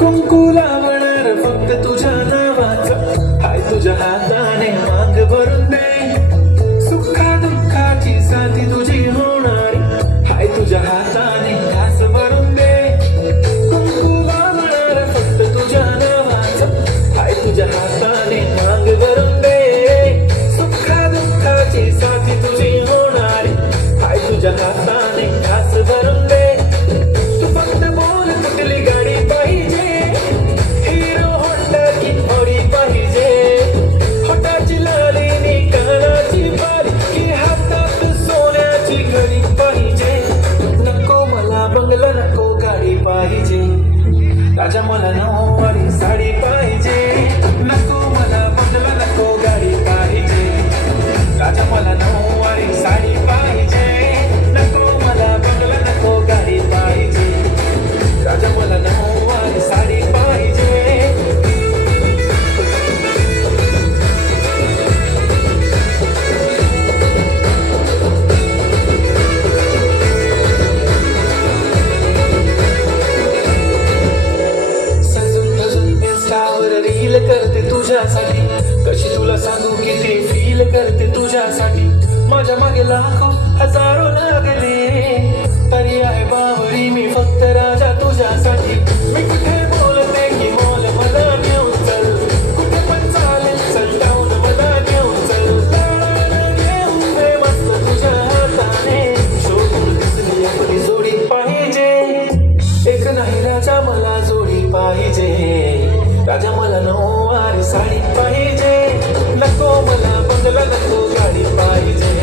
कुंकू लावणार फक्त तुझ्या नावाचं, हाय तुझ्या हाताने मांग भरून दे, सुखा दुःखाची साथी तुझी होणारी, हाय तुझ्या हाताने घास भरून दे. कुंकू लावणार फक्त तुझ्या नावाचं, हाय तुझ्या हाताने मांग भरून दे, सुखा दुःखाची साथी तुझी होणारी, हाय तुझ्या हाताने घास भरून दे. तू फक्त बोल कुठली गाडी पाहिजे, हिरो होंडा की ऑडी पाहिजे, होटाची लाली नी कानाची बाली, की हातात सोन्याची घडी पाहिजे. नको मला बंगला, नको गाडी पाहिजे, राजा मला नऊवारी साडी पाहिजे. नको मला बंगला, नको गाडी पाहिजे, राजा मला नऊवारी साडी पाहिजे. नको मला बंगला, नको गाडी पाहिजे, राजा मला नऊवारी साडी पाहिजे. सजून धजून इंस्टावर रील करते तुझ्यासाठी, कशी तुला सांगू किती फील करते तुझ्यासाठी. माझ्या मागे लाखो हजारो लागले, तरी आहे बावरी मी फक्त राजा तुझ्यासाठी. मी कुठे बोलते की मोल मला घेऊन चल, कुठे पण चालेल चल डाऊन मला घेऊन चल. घेऊन दे मस्त तुझ्या हाताने, शोधून दिसली आपली जोडी पाहिजे. एक नाही राजा मला जोडी पाहिजे, राजा मला नऊवारी साडी पाहिजे. नको मला बंगला, नको गाडी पाहिजे,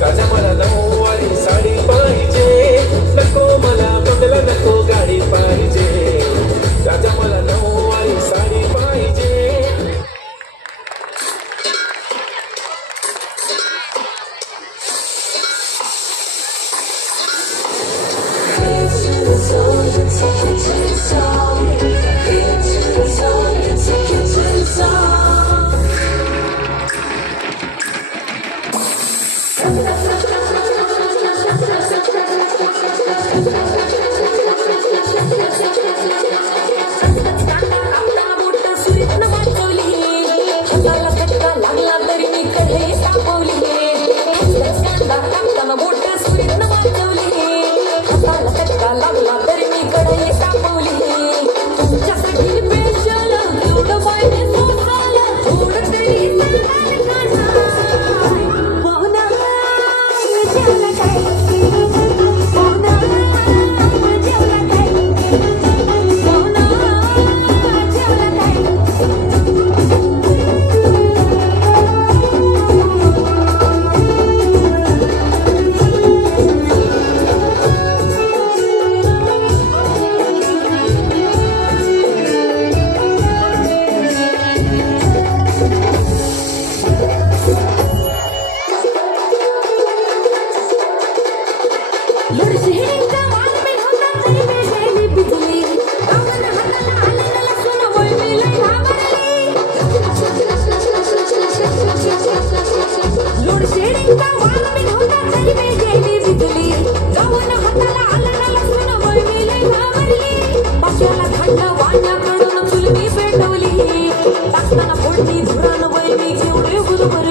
राजा मला नऊवारी साडी पाहिजे. नको मला बंगला, नको गाडी पाहिजे, राजा मला नऊवारी साडी पाहिजे. धुरान वैनी केवढे गुरुवर